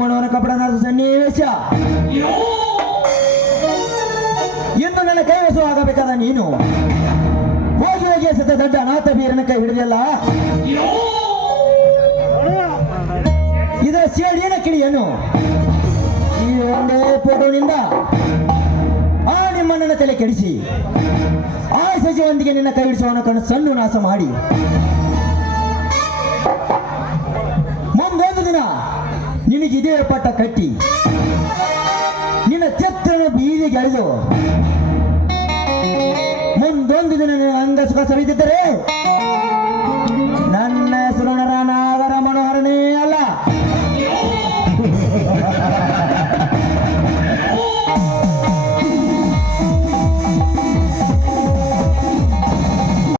ಮಾಡುವನ ಕಪಡನಾದ ಸನ್ನಿವೇಶ ಇಂದು ನನ್ನ ಕೈ ವಸು ಆಗಬೇಕಾದ ನೀನು. ಹೋಗಿ ಹೋಗಿ ಸತ ದೊಡ್ಡ ಅನಾಥ ಬೀರನ ಕೈ ಹಿಡಿದಲ್ಲ ಇದರ ಸೇಡಿನ ಕಿಡಿಯನು ಈ ಒಂದೇ ಫೋಟೋನಿಂದ ಆ ನಿಮ್ಮಣ್ಣನ ತಲೆ ಕೆಡಿಸಿ. ಆ ಸಚಿವೊಂದಿಗೆ ನಿನ್ನ ಕೈ ಹಿಡಿಸುವ ಕಣ್ಣು ಸಣ್ಣ ನಾಶ ಮಾಡಿ. ನಿನಗೆ ಇದೇ ಪಟ್ಟ ಕಟ್ಟಿ. ನಿನ್ನ ಛತ್ರನ ಬೀದಿಗೆ ಎಳೆದು ಮುಂದೊಂದು ದಿನ ಅಂಗ ಸುಖ ಸವಿದಿದ್ದರೆ